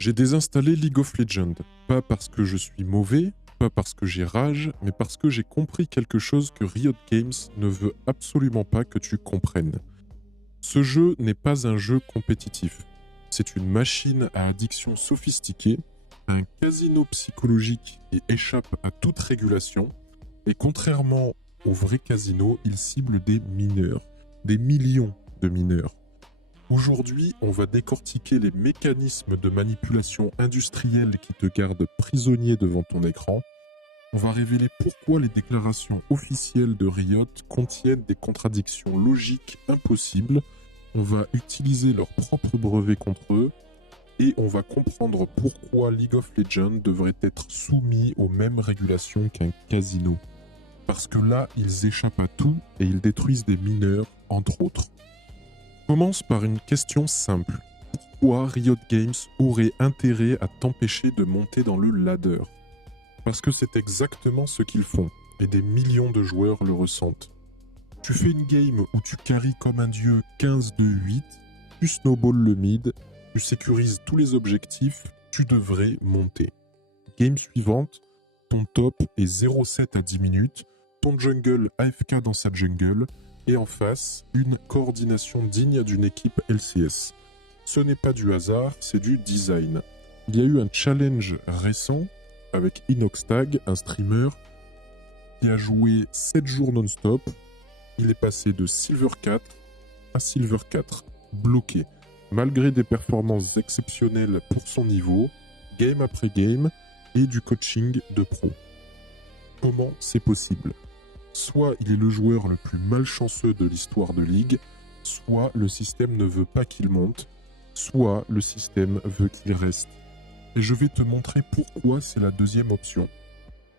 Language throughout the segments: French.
J'ai désinstallé League of Legends, pas parce que je suis mauvais, pas parce que j'ai rage, mais parce que j'ai compris quelque chose que Riot Games ne veut absolument pas que tu comprennes. Ce jeu n'est pas un jeu compétitif. C'est une machine à addiction sophistiquée, un casino psychologique qui échappe à toute régulation, et contrairement au vrai casino, il cible des mineurs, des millions de mineurs. Aujourd'hui, on va décortiquer les mécanismes de manipulation industrielle qui te gardent prisonnier devant ton écran. On va révéler pourquoi les déclarations officielles de Riot contiennent des contradictions logiques impossibles. On va utiliser leurs propres brevets contre eux. Et on va comprendre pourquoi League of Legends devrait être soumis aux mêmes régulations qu'un casino. Parce que là, ils échappent à tout et ils détruisent des mineurs, entre autres. Commence par une question simple. Pourquoi Riot Games aurait intérêt à t'empêcher de monter dans le ladder? Parce que c'est exactement ce qu'ils font, et des millions de joueurs le ressentent. Tu fais une game où tu carries comme un dieu 15 de 8, tu snowball le mid, tu sécurises tous les objectifs, tu devrais monter. Game suivante, ton top est 0,7 à 10 minutes, ton jungle AFK dans sa jungle, et en face, une coordination digne d'une équipe LCS. Ce n'est pas du hasard, c'est du design. Il y a eu un challenge récent avec Inoxtag, un streamer, qui a joué 7 jours non-stop. Il est passé de Silver 4 à Silver 4, bloqué, malgré des performances exceptionnelles pour son niveau, game après game, et du coaching de pro. Comment c'est possible ? Soit il est le joueur le plus malchanceux de l'histoire de League, soit le système ne veut pas qu'il monte, soit le système veut qu'il reste. Et je vais te montrer pourquoi c'est la deuxième option.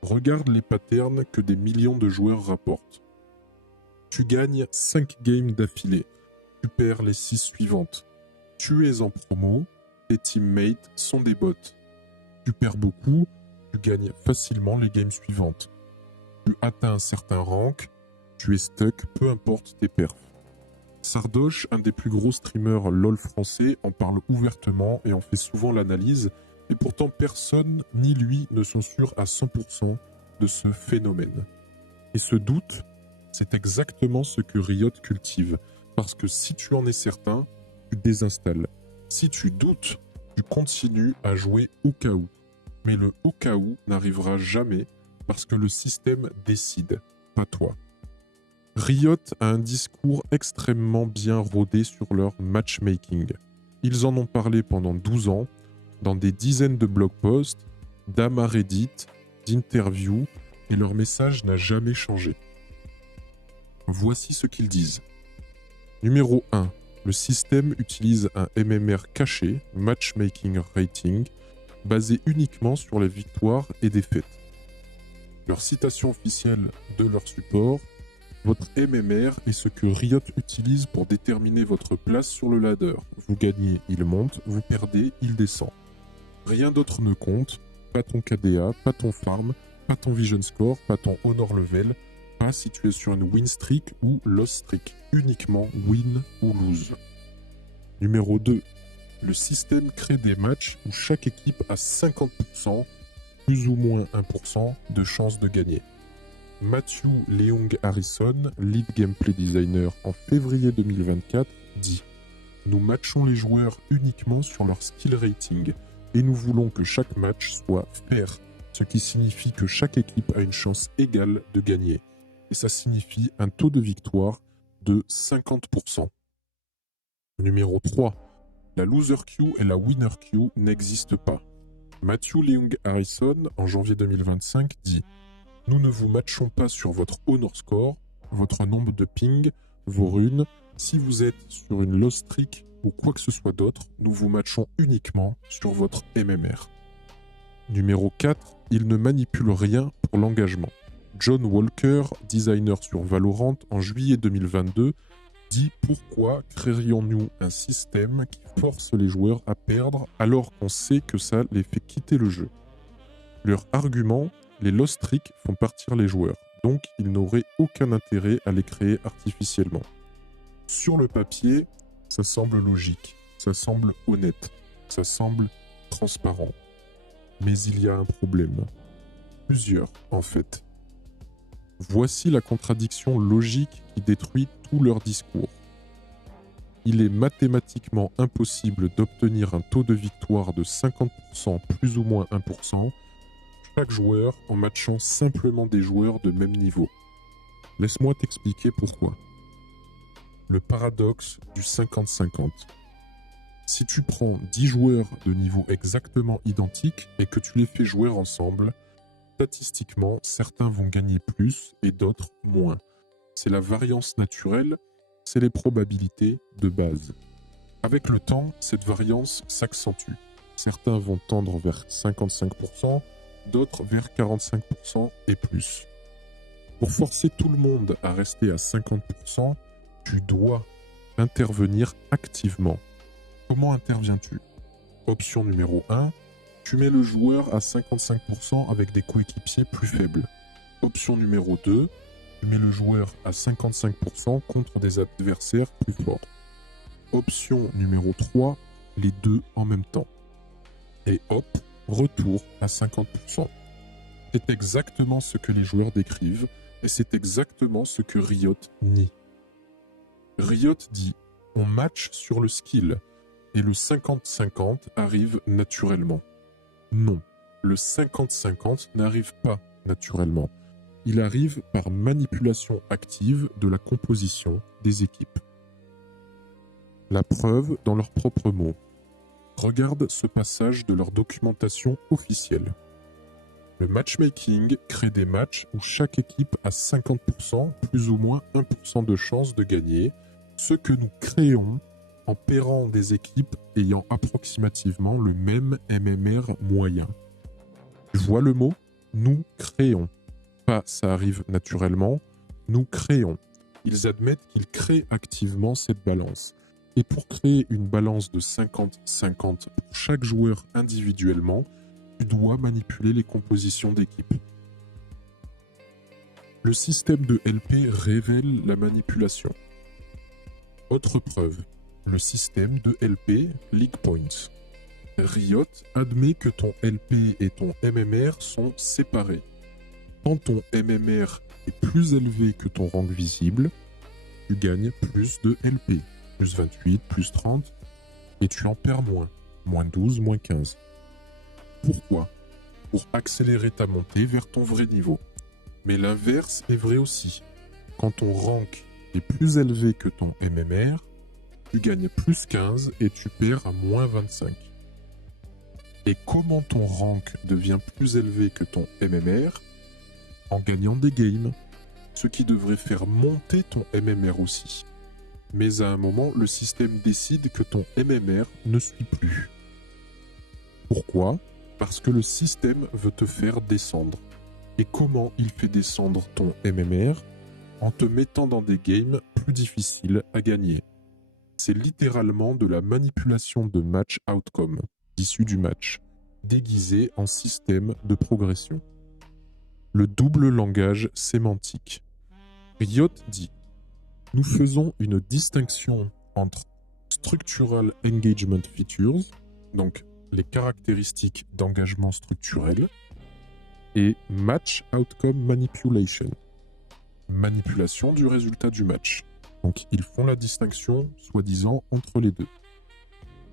Regarde les patterns que des millions de joueurs rapportent. Tu gagnes 5 games d'affilée, tu perds les 6 suivantes. Tu es en promo, tes teammates sont des bots. Tu perds beaucoup, tu gagnes facilement les games suivantes. Tu atteins un certain rank, tu es stuck, peu importe tes perfs. Sardoche, un des plus gros streamers LoL français, en parle ouvertement et en fait souvent l'analyse, et pourtant personne ni lui ne sont sûrs à 100% de ce phénomène. Et ce doute, c'est exactement ce que Riot cultive, parce que si tu en es certain, tu désinstalles. Si tu doutes, tu continues à jouer au cas où. Mais le au cas où n'arrivera jamais, parce que le système décide, pas toi. Riot a un discours extrêmement bien rodé sur leur matchmaking. Ils en ont parlé pendant 12 ans, dans des dizaines de blog posts, d'amas Reddit, d'interviews, et leur message n'a jamais changé. Voici ce qu'ils disent. Numéro 1. Le système utilise un MMR caché, Matchmaking Rating, basé uniquement sur les victoires et défaites. Leur citation officielle de leur support, votre MMR est ce que Riot utilise pour déterminer votre place sur le ladder. Vous gagnez, il monte, vous perdez, il descend. Rien d'autre ne compte, pas ton KDA, pas ton farm, pas ton vision score, pas ton honor level, pas si tu es sur une win streak ou loss streak, uniquement win ou lose. Numéro 2. Le système crée des matchs où chaque équipe a 50%, plus ou moins 1% de chance de gagner. Matthew Leung Harrison, lead gameplay designer en février 2024, dit « Nous matchons les joueurs uniquement sur leur skill rating et nous voulons que chaque match soit fair, ce qui signifie que chaque équipe a une chance égale de gagner. Et ça signifie un taux de victoire de 50%. » Numéro 3. La loser queue et la winner queue n'existent pas. Matthew Leung Harrison, en janvier 2025, dit « Nous ne vous matchons pas sur votre honor score, votre nombre de ping, vos runes. Si vous êtes sur une loss streak ou quoi que ce soit d'autre, nous vous matchons uniquement sur votre MMR. » Numéro 4. Il ne manipule rien pour l'engagement. John Walker, designer sur Valorant, en juillet 2022, dit « Pourquoi créerions-nous un système qui force les joueurs à perdre alors qu'on sait que ça les fait quitter le jeu ?» Leur argument, les loss streaks font partir les joueurs, donc ils n'auraient aucun intérêt à les créer artificiellement. Sur le papier, ça semble logique, ça semble honnête, ça semble transparent. Mais il y a un problème. Plusieurs, en fait. Voici la contradiction logique qui détruit tout leur discours. Il est mathématiquement impossible d'obtenir un taux de victoire de 50% plus ou moins 1%, chaque joueur en matchant simplement des joueurs de même niveau. Laisse-moi t'expliquer pourquoi. Le paradoxe du 50-50. Si tu prends 10 joueurs de niveau exactement identique et que tu les fais jouer ensemble, statistiquement, certains vont gagner plus et d'autres moins. C'est la variance naturelle, c'est les probabilités de base. Avec le temps, cette variance s'accentue. Certains vont tendre vers 55%, d'autres vers 45% et plus. Pour forcer tout le monde à rester à 50%, tu dois intervenir activement. Comment interviens-tu? Option numéro 1, tu mets le joueur à 55% avec des coéquipiers plus faibles. Option numéro 2, tu mets le joueur à 55% contre des adversaires plus forts. Option numéro 3, les deux en même temps. Et hop, retour à 50%. C'est exactement ce que les joueurs décrivent et c'est exactement ce que Riot nie. Riot dit « on match sur le skill » et le 50-50 arrive naturellement. Non, le 50-50 n'arrive pas naturellement. Il arrive par manipulation active de la composition des équipes. La preuve dans leurs propres mots. Regarde ce passage de leur documentation officielle. Le matchmaking crée des matchs où chaque équipe a 50%, plus ou moins 1% de chance de gagner, ce que nous créons en pairant des équipes ayant approximativement le même MMR moyen. Tu vois le mot? Nous créons. Pas ça arrive naturellement, nous créons. Ils admettent qu'ils créent activement cette balance. Et pour créer une balance de 50-50 pour chaque joueur individuellement, tu dois manipuler les compositions d'équipe. Le système de LP révèle la manipulation. Autre preuve, le système de LP League Points. Riot admet que ton LP et ton MMR sont séparés. Quand ton MMR est plus élevé que ton rank visible, tu gagnes plus de LP, plus 28, plus 30, et tu en perds moins, moins 12, moins 15. Pourquoi? Pour accélérer ta montée vers ton vrai niveau. Mais l'inverse est vrai aussi. Quand ton rank est plus élevé que ton MMR, tu gagnes plus 15 et tu perds à moins 25. Et comment ton rank devient plus élevé que ton MMR? En gagnant des games, ce qui devrait faire monter ton MMR aussi. Mais à un moment, le système décide que ton MMR ne suit plus. Pourquoi? Parce que le système veut te faire descendre. Et comment il fait descendre ton MMR? En te mettant dans des games plus difficiles à gagner. C'est littéralement de la manipulation de match outcome, issu du match, déguisé en système de progression. Le double langage sémantique. Riot dit « Nous faisons une distinction entre Structural Engagement Features, donc les caractéristiques d'engagement structurel, et Match Outcome Manipulation, manipulation du résultat du match. » Donc ils font la distinction, soi-disant, entre les deux.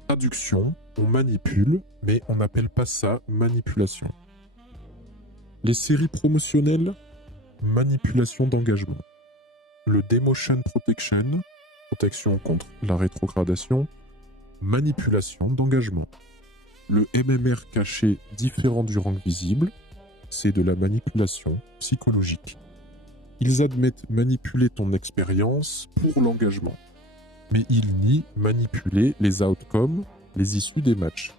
Traduction, on manipule, mais on n'appelle pas ça manipulation. Les séries promotionnelles, manipulation d'engagement. Le Demotion Protection, protection contre la rétrogradation, manipulation d'engagement. Le MMR caché différent du rank visible, c'est de la manipulation psychologique. Ils admettent manipuler ton expérience pour l'engagement, mais ils nient manipuler les outcomes, les issues des matchs.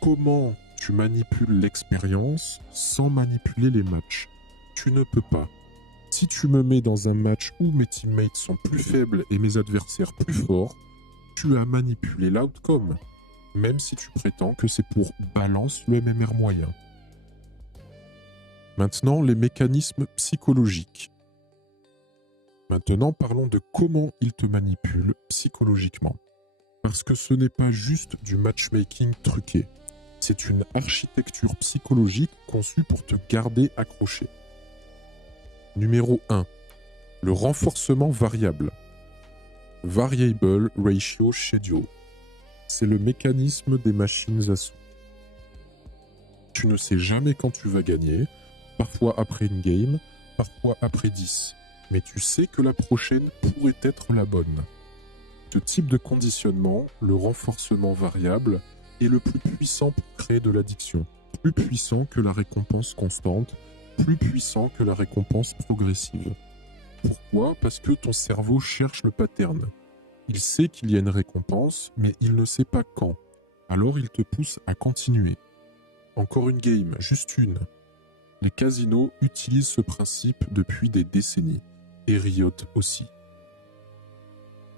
Comment tu manipules l'expérience sans manipuler les matchs? Tu ne peux pas. Si tu me mets dans un match où mes teammates sont plus faibles et mes adversaires plus forts, tu as manipulé l'outcome, même si tu prétends que c'est pour balance le MMR moyen. Maintenant, les mécanismes psychologiques. Maintenant, parlons de comment ils te manipulent psychologiquement. Parce que ce n'est pas juste du matchmaking truqué. C'est une architecture psychologique conçue pour te garder accroché. Numéro 1. Le renforcement variable. Variable Ratio Schedule. C'est le mécanisme des machines à sous. Tu ne sais jamais quand tu vas gagner, parfois après une game, parfois après 10. Mais tu sais que la prochaine pourrait être la bonne. Ce type de conditionnement, le renforcement variable, est le plus puissant pour créer de l'addiction. Plus puissant que la récompense constante, plus puissant que la récompense progressive. Pourquoi? Parce que ton cerveau cherche le pattern. Il sait qu'il y a une récompense, mais il ne sait pas quand. Alors il te pousse à continuer. Encore une game, juste une. Les casinos utilisent ce principe depuis des décennies. Et Riot aussi.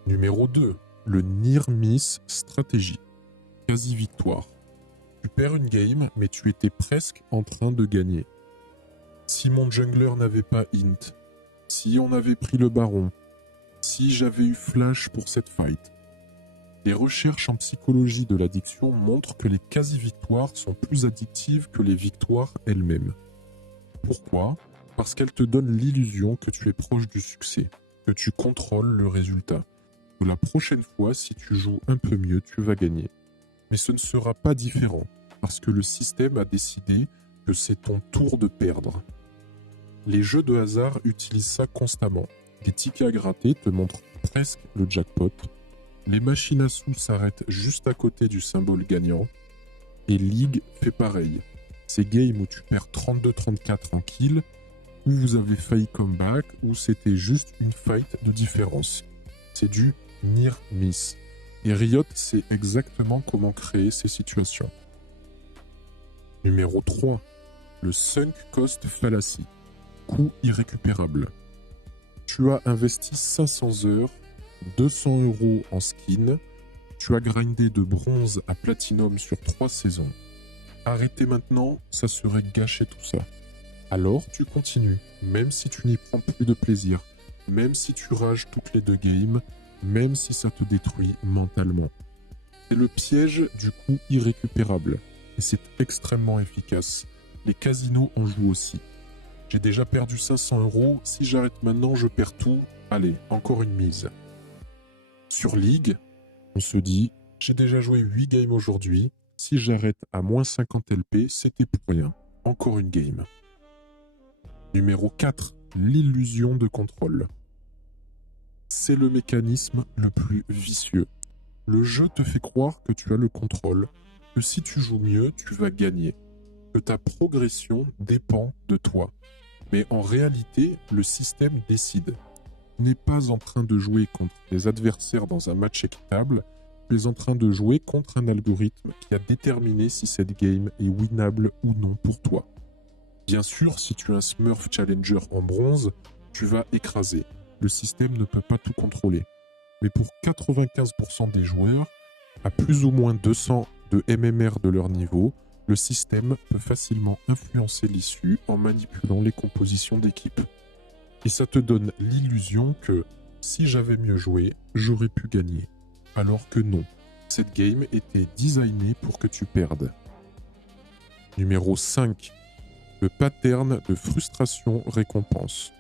Numéro 2. Le Near Miss Stratégie. Quasi-victoire. Tu perds une game, mais tu étais presque en train de gagner. Si mon jungler n'avait pas int, si on avait pris le baron, si j'avais eu flash pour cette fight. Les recherches en psychologie de l'addiction montrent que les quasi-victoires sont plus addictives que les victoires elles-mêmes. Pourquoi? Parce qu'elles te donnent l'illusion que tu es proche du succès, que tu contrôles le résultat. Que la prochaine fois, si tu joues un peu mieux, tu vas gagner. Mais ce ne sera pas différent, parce que le système a décidé que c'est ton tour de perdre. Les jeux de hasard utilisent ça constamment. Les tickets à gratter te montrent presque le jackpot. Les machines à sous s'arrêtent juste à côté du symbole gagnant. Et League fait pareil. Ces games où tu perds 32-34 en kill, où vous avez failli comeback, où c'était juste une fight de différence. C'est du near miss. Et Riot sait exactement comment créer ces situations. Numéro 3. Le Sunk Cost Fallacy. Coût irrécupérable. Tu as investi 500 heures, 200 € en skin, tu as grindé de bronze à platinum sur 3 saisons. Arrêter maintenant, ça serait gâcher tout ça. Alors tu continues, même si tu n'y prends plus de plaisir, même si tu rages toutes les 2 games, même si ça te détruit mentalement. C'est le piège du coût irrécupérable, et c'est extrêmement efficace. Les casinos en jouent aussi. J'ai déjà perdu 500 €, si j'arrête maintenant, je perds tout. Allez, encore une mise. Sur League, on se dit, j'ai déjà joué 8 games aujourd'hui, si j'arrête à moins 50 LP, c'était pour rien. Encore une game. Numéro 4, l'illusion de contrôle. C'est le mécanisme le plus vicieux. Le jeu te fait croire que tu as le contrôle, que si tu joues mieux, tu vas gagner, que ta progression dépend de toi. Mais en réalité, le système décide. Tu n'es pas en train de jouer contre des adversaires dans un match équitable, tu es en train de jouer contre un algorithme qui a déterminé si cette game est winnable ou non pour toi. Bien sûr, si tu es un Smurf Challenger en bronze, tu vas écraser. Le système ne peut pas tout contrôler. Mais pour 95% des joueurs, à plus ou moins 200 de MMR de leur niveau, le système peut facilement influencer l'issue en manipulant les compositions d'équipe. Et ça te donne l'illusion que si j'avais mieux joué, j'aurais pu gagner. Alors que non, cette game était designée pour que tu perdes. Numéro 5. Le pattern de frustration-récompense.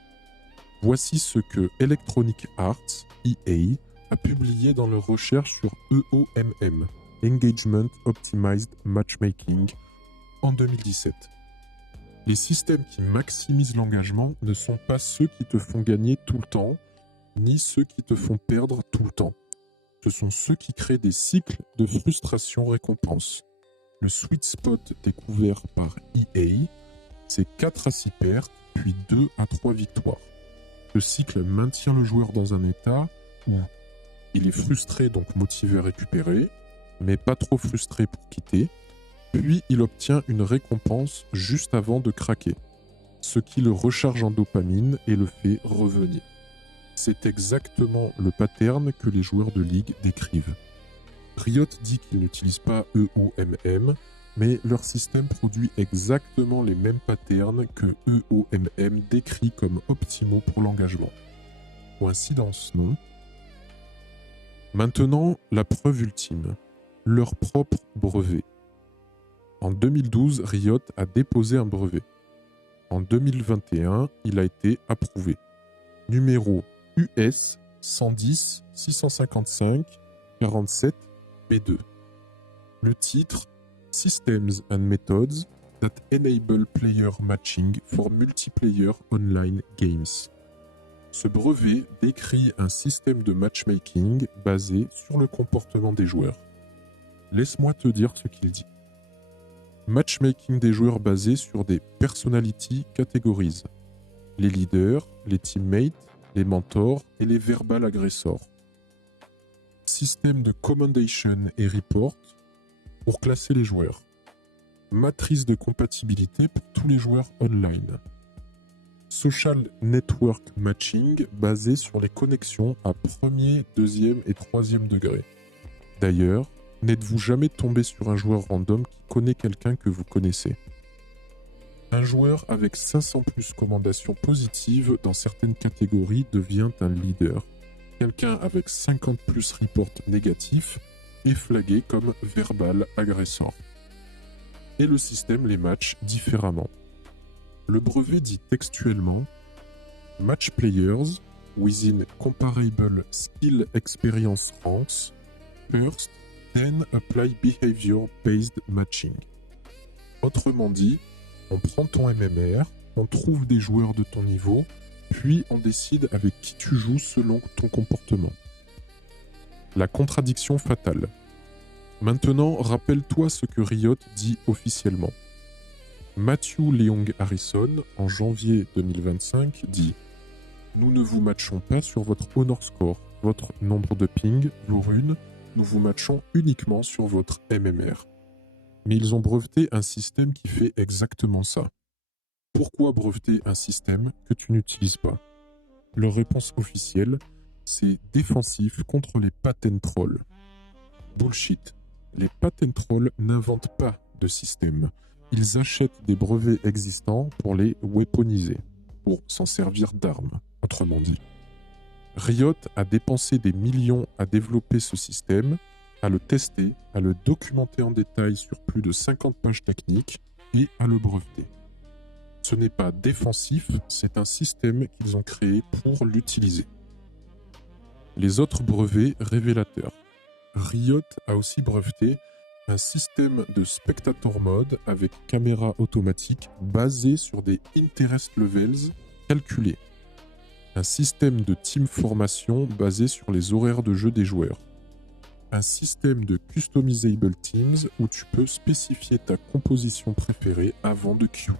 Voici ce que Electronic Arts, EA, a publié dans leur recherche sur EOMM, Engagement Optimized Matchmaking, en 2017. Les systèmes qui maximisent l'engagement ne sont pas ceux qui te font gagner tout le temps, ni ceux qui te font perdre tout le temps. Ce sont ceux qui créent des cycles de frustration-récompense. Le sweet spot découvert par EA, c'est 4 à 6 pertes, puis 2 à 3 victoires. Ce cycle maintient le joueur dans un état où il est frustré, donc motivé à récupérer, mais pas trop frustré pour quitter, puis il obtient une récompense juste avant de craquer, ce qui le recharge en dopamine et le fait revenir. C'est exactement le pattern que les joueurs de League décrivent. Riot dit qu'ils n'utilisent pas EOMM, mais leur système produit exactement les mêmes patterns que EOMM décrit comme optimaux pour l'engagement. Coïncidence, non? Maintenant, la preuve ultime, leur propre brevet. En 2012, Riot a déposé un brevet. En 2021, il a été approuvé. Numéro US 110 655 47 B2. Le titre Systems and Methods that enable player matching for multiplayer online games. Ce brevet décrit un système de matchmaking basé sur le comportement des joueurs. Laisse-moi te dire ce qu'il dit. Matchmaking des joueurs basé sur des personality categories. Les leaders, les teammates, les mentors et les verbal agressors. Système de commendation et report pour classer les joueurs. Matrice de compatibilité pour tous les joueurs online. Social network matching basé sur les connexions à premier, deuxième et troisième degré. D'ailleurs, n'êtes-vous jamais tombé sur un joueur random qui connaît quelqu'un que vous connaissez? Un joueur avec 500 plus commandations positives dans certaines catégories devient un leader. Quelqu'un avec 50 plus reports négatifs est flagué comme verbal agressor. Et le système les match différemment. Le brevet dit textuellement « Match players within comparable skill experience ranks first, then apply behavior-based matching ». Autrement dit, on prend ton MMR, on trouve des joueurs de ton niveau, puis on décide avec qui tu joues selon ton comportement. La contradiction fatale. Maintenant, rappelle-toi ce que Riot dit officiellement. Matthew Leong Harrison, en janvier 2025, dit « Nous ne vous matchons pas sur votre honor score, votre nombre de ping, vos runes, nous vous matchons uniquement sur votre MMR. » Mais ils ont breveté un système qui fait exactement ça. Pourquoi breveter un système que tu n'utilises pas? Leur réponse officielle, c'est défensif contre les patent trolls. Bullshit. Les patent trolls n'inventent pas de système. Ils achètent des brevets existants pour les weaponiser, pour s'en servir d'armes, autrement dit. Riot a dépensé des millions à développer ce système, à le tester, à le documenter en détail sur plus de 50 pages techniques et à le breveter. Ce n'est pas défensif, c'est un système qu'ils ont créé pour l'utiliser. Les autres brevets révélateurs. Riot a aussi breveté un système de spectator mode avec caméra automatique basé sur des interest levels calculés. Un système de team formation basé sur les horaires de jeu des joueurs. Un système de customizable teams où tu peux spécifier ta composition préférée avant de queue.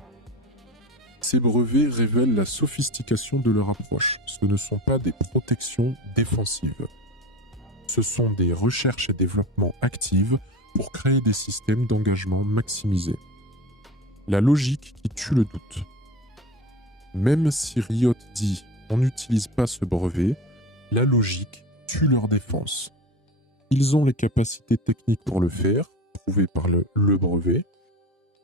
Ces brevets révèlent la sophistication de leur approche. Ce ne sont pas des protections défensives. Ce sont des recherches et développements actives pour créer des systèmes d'engagement maximisés. La logique qui tue le doute. Même si Riot dit « on n'utilise pas ce brevet », la logique tue leur défense. Ils ont les capacités techniques pour le faire, prouvées par le brevet.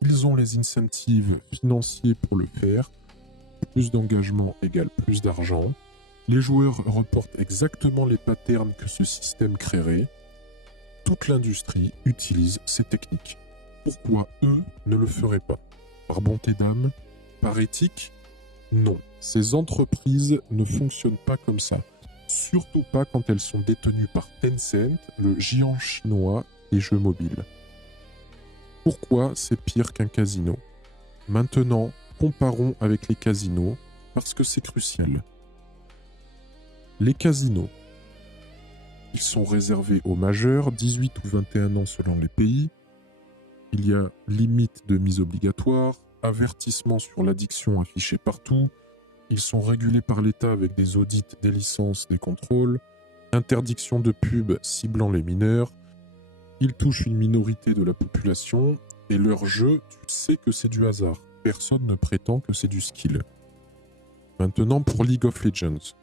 Ils ont les incentives financiers pour le faire. Plus d'engagement égale plus d'argent. Les joueurs reportent exactement les patterns que ce système créerait. Toute l'industrie utilise ces techniques. Pourquoi eux ne le feraient pas? Par bonté d'âme? Par éthique? Non. Ces entreprises ne fonctionnent pas comme ça. Surtout pas quand elles sont détenues par Tencent, le géant chinois des jeux mobiles. Pourquoi c'est pire qu'un casino? Maintenant, comparons avec les casinos, parce que c'est crucial. Les casinos. Ils sont réservés aux majeurs, 18 ou 21 ans selon les pays. Il y a limite de mise obligatoire, avertissement sur l'addiction affiché partout. Ils sont régulés par l'État avec des audits, des licences, des contrôles. Interdiction de pub ciblant les mineurs. Ils touchent une minorité de la population. Et leur jeu, tu sais que c'est du hasard. Personne ne prétend que c'est du skill. Maintenant pour League of Legends.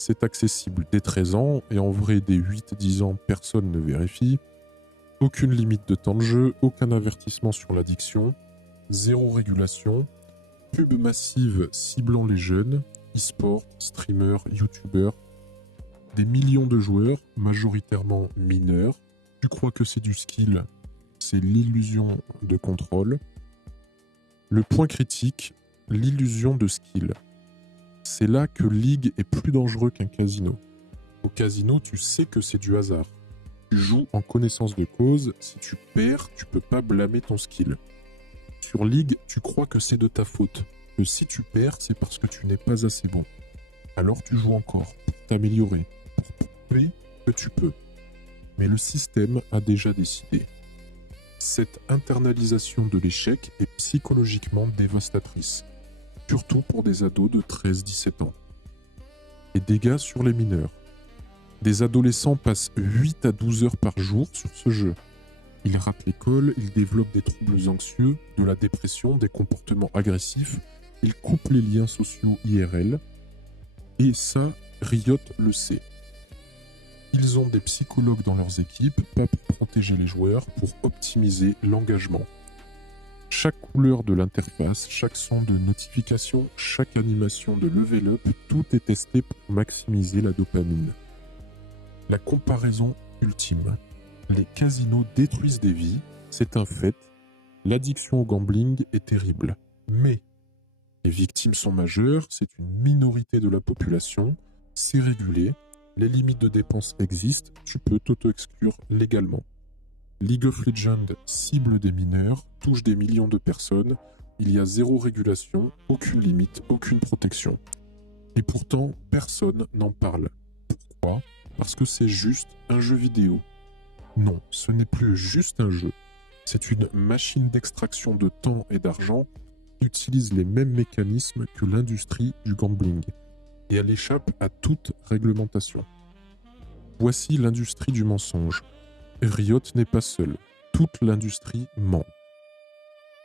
C'est accessible dès 13 ans et en vrai dès 8-10 ans personne ne vérifie. Aucune limite de temps de jeu, aucun avertissement sur l'addiction, zéro régulation, pub massive ciblant les jeunes, e-sport, streamers, youtubeurs, des millions de joueurs, majoritairement mineurs. Tu crois que c'est du skill? c'est l'illusion de contrôle. Le point critique, l'illusion de skill. C'est là que League est plus dangereux qu'un casino. Au casino, tu sais que c'est du hasard. Tu joues en connaissance de cause. Si tu perds, tu peux pas blâmer ton skill. Sur League, tu crois que c'est de ta faute. Que si tu perds, c'est parce que tu n'es pas assez bon. Alors tu joues encore, pour t'améliorer, pour prouver que tu peux. Mais le système a déjà décidé. Cette internalisation de l'échec est psychologiquement dévastatrice. Surtout pour des ados de 13-17 ans. Les dégâts sur les mineurs. Des adolescents passent 8 à 12 heures par jour sur ce jeu. Ils ratent l'école, ils développent des troubles anxieux, de la dépression, des comportements agressifs, ils coupent les liens sociaux IRL. Et ça, Riot le sait. Ils ont des psychologues dans leurs équipes, pas pour protéger les joueurs, pour optimiser l'engagement. Chaque couleur de l'interface, chaque son de notification, chaque animation de level up, tout est testé pour maximiser la dopamine. La comparaison ultime. Les casinos détruisent des vies, c'est un fait. L'addiction au gambling est terrible. Mais les victimes sont majeures, c'est une minorité de la population, c'est régulé, les limites de dépenses existent, tu peux t'auto-exclure légalement. League of Legends cible des mineurs, touche des millions de personnes, il y a zéro régulation, aucune limite, aucune protection. Et pourtant, personne n'en parle. Pourquoi ? Parce que c'est juste un jeu vidéo. Non, ce n'est plus juste un jeu. C'est une machine d'extraction de temps et d'argent qui utilise les mêmes mécanismes que l'industrie du gambling. Et elle échappe à toute réglementation. Voici l'industrie du mensonge. Riot n'est pas seul. Toute l'industrie ment.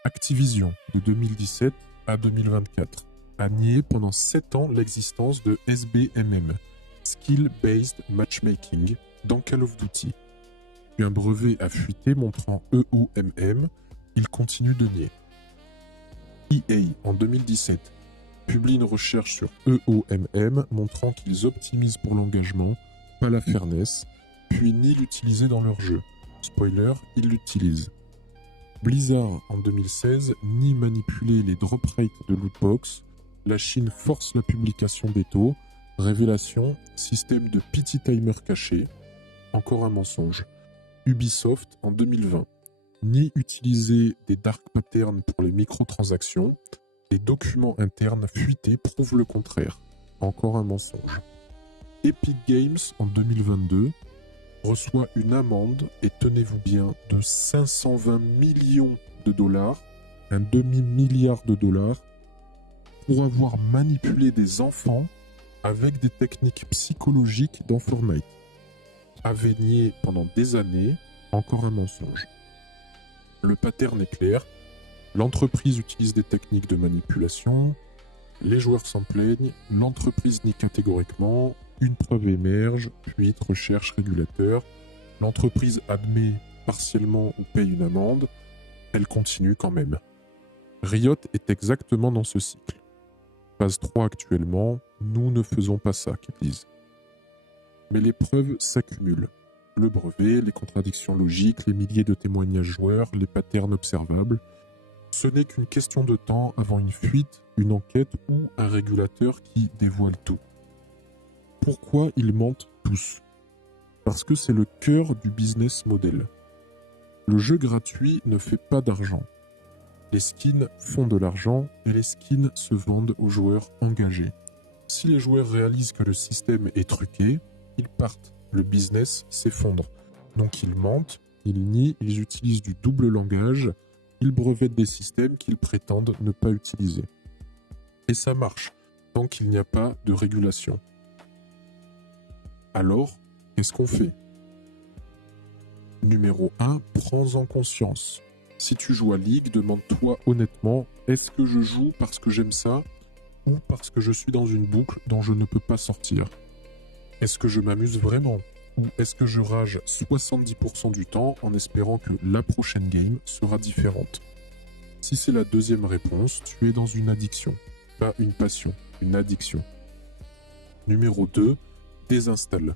Activision, de 2017 à 2024, a nié pendant 7 ans l'existence de SBMM, Skill Based Matchmaking, dans Call of Duty. Puis un brevet a fuité montrant EOMM, il continue de nier. EA, en 2017, publie une recherche sur EOMM montrant qu'ils optimisent pour l'engagement, pas la fairness, puis nie l'utiliser dans leur jeu. Spoiler, ils l'utilisent. Blizzard, en 2016, nie manipuler les drop rates de lootbox, la Chine force la publication des taux, révélation, système de pity timer caché, encore un mensonge. Ubisoft, en 2020, nie utiliser des dark patterns pour les microtransactions, les documents internes fuités prouvent le contraire, encore un mensonge. Epic Games, en 2022, reçoit une amende, et tenez-vous bien, de 520 millions de dollars, un demi-milliard de dollars, pour avoir manipulé des enfants avec des techniques psychologiques dans Fortnite. Avait nié pendant des années, encore un mensonge. Le pattern est clair, l'entreprise utilise des techniques de manipulation, les joueurs s'en plaignent, l'entreprise nie catégoriquement, une preuve émerge, puis recherche régulateur, l'entreprise admet partiellement ou paye une amende, elle continue quand même. Riot est exactement dans ce cycle. Phase 3 actuellement, nous ne faisons pas ça, qu'ils disent. Mais les preuves s'accumulent. Le brevet, les contradictions logiques, les milliers de témoignages joueurs, les patterns observables. Ce n'est qu'une question de temps avant une fuite, une enquête ou un régulateur qui dévoile tout. Pourquoi ils mentent tous ? Parce que c'est le cœur du business model. Le jeu gratuit ne fait pas d'argent. Les skins font de l'argent et les skins se vendent aux joueurs engagés. Si les joueurs réalisent que le système est truqué, ils partent. Le business s'effondre. Donc ils mentent, ils nient, ils utilisent du double langage, ils brevettent des systèmes qu'ils prétendent ne pas utiliser. Et ça marche, tant qu'il n'y a pas de régulation. Alors, qu'est-ce qu'on fait ? Numéro 1, prends-en conscience. Si tu joues à League, demande-toi honnêtement, est-ce que je joue parce que j'aime ça ou parce que je suis dans une boucle dont je ne peux pas sortir ? Est-ce que je m'amuse vraiment ? Ou est-ce que je rage 70% du temps en espérant que la prochaine game sera différente ? Si c'est la deuxième réponse, tu es dans une addiction. Pas une passion, une addiction. Numéro 2, désinstalle.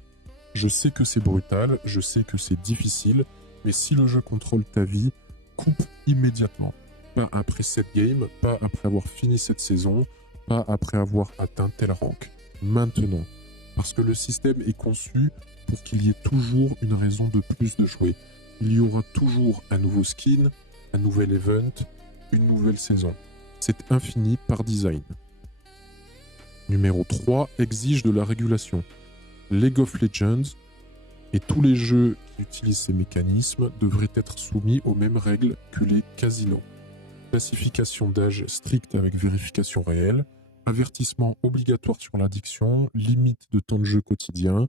Je sais que c'est brutal, je sais que c'est difficile, Mais si le jeu contrôle ta vie, coupe immédiatement. Pas après cette game, pas après avoir fini cette saison, pas après avoir atteint tel rank. Maintenant. Parce que le système est conçu pour qu'il y ait toujours une raison de plus de jouer. Il y aura toujours un nouveau skin, un nouvel event, une nouvelle saison. C'est infini par design. Numéro 3, exige de la régulation. League of Legends et tous les jeux qui utilisent ces mécanismes devraient être soumis aux mêmes règles que les casinos. Classification d'âge stricte avec vérification réelle, avertissement obligatoire sur l'addiction, limite de temps de jeu quotidien,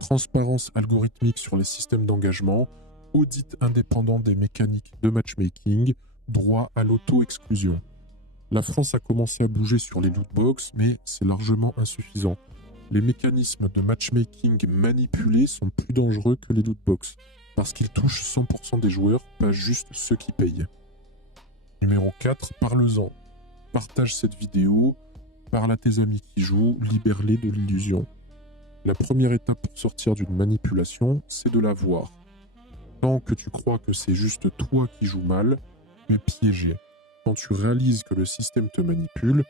transparence algorithmique sur les systèmes d'engagement, audit indépendant des mécaniques de matchmaking, droit à l'auto-exclusion. La France a commencé à bouger sur les lootbox, mais c'est largement insuffisant. Les mécanismes de matchmaking manipulés sont plus dangereux que les lootbox, parce qu'ils touchent 100% des joueurs, pas juste ceux qui payent. Numéro 4, parle-en. Partage cette vidéo, parle à tes amis qui jouent, libère-les de l'illusion. La première étape pour sortir d'une manipulation, c'est de la voir. Tant que tu crois que c'est juste toi qui joues mal, tu es piégé. Quand tu réalises que le système te manipule,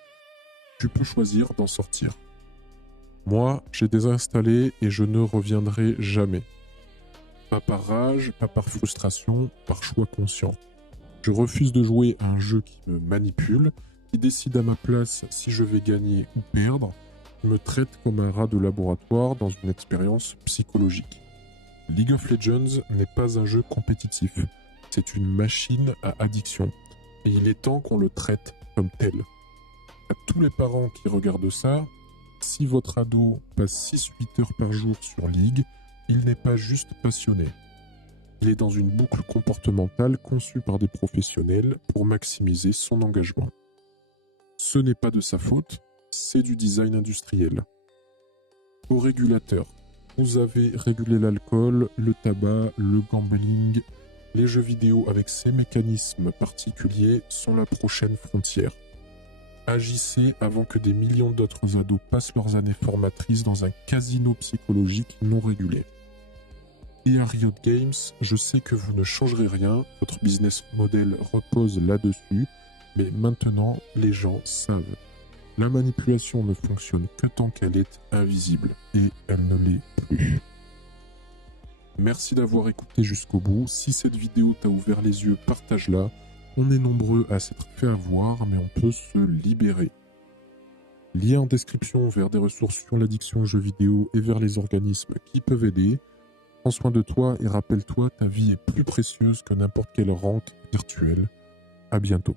tu peux choisir d'en sortir. Moi, j'ai désinstallé et je ne reviendrai jamais. Pas par rage, pas par frustration, par choix conscient. Je refuse de jouer à un jeu qui me manipule, qui décide à ma place si je vais gagner ou perdre, qui me traite comme un rat de laboratoire dans une expérience psychologique. League of Legends n'est pas un jeu compétitif. C'est une machine à addiction. Et il est temps qu'on le traite comme tel. À tous les parents qui regardent ça, si votre ado passe 6-8 heures par jour sur League, il n'est pas juste passionné. Il est dans une boucle comportementale conçue par des professionnels pour maximiser son engagement. Ce n'est pas de sa faute, c'est du design industriel. Au régulateur, vous avez régulé l'alcool, le tabac, le gambling. Les jeux vidéo avec ces mécanismes particuliers sont la prochaine frontière. Agissez avant que des millions d'autres ados passent leurs années formatrices dans un casino psychologique non régulé. Et à Riot Games, je sais que vous ne changerez rien, votre business model repose là-dessus, mais maintenant, les gens savent. La manipulation ne fonctionne que tant qu'elle est invisible, et elle ne l'est plus. Merci d'avoir écouté jusqu'au bout. Si cette vidéo t'a ouvert les yeux, partage-la. On est nombreux à s'être fait avoir, mais on peut se libérer. Lien en description vers des ressources sur l'addiction aux jeux vidéo et vers les organismes qui peuvent aider. Prends soin de toi et rappelle-toi, ta vie est plus précieuse que n'importe quelle rente virtuelle. À bientôt.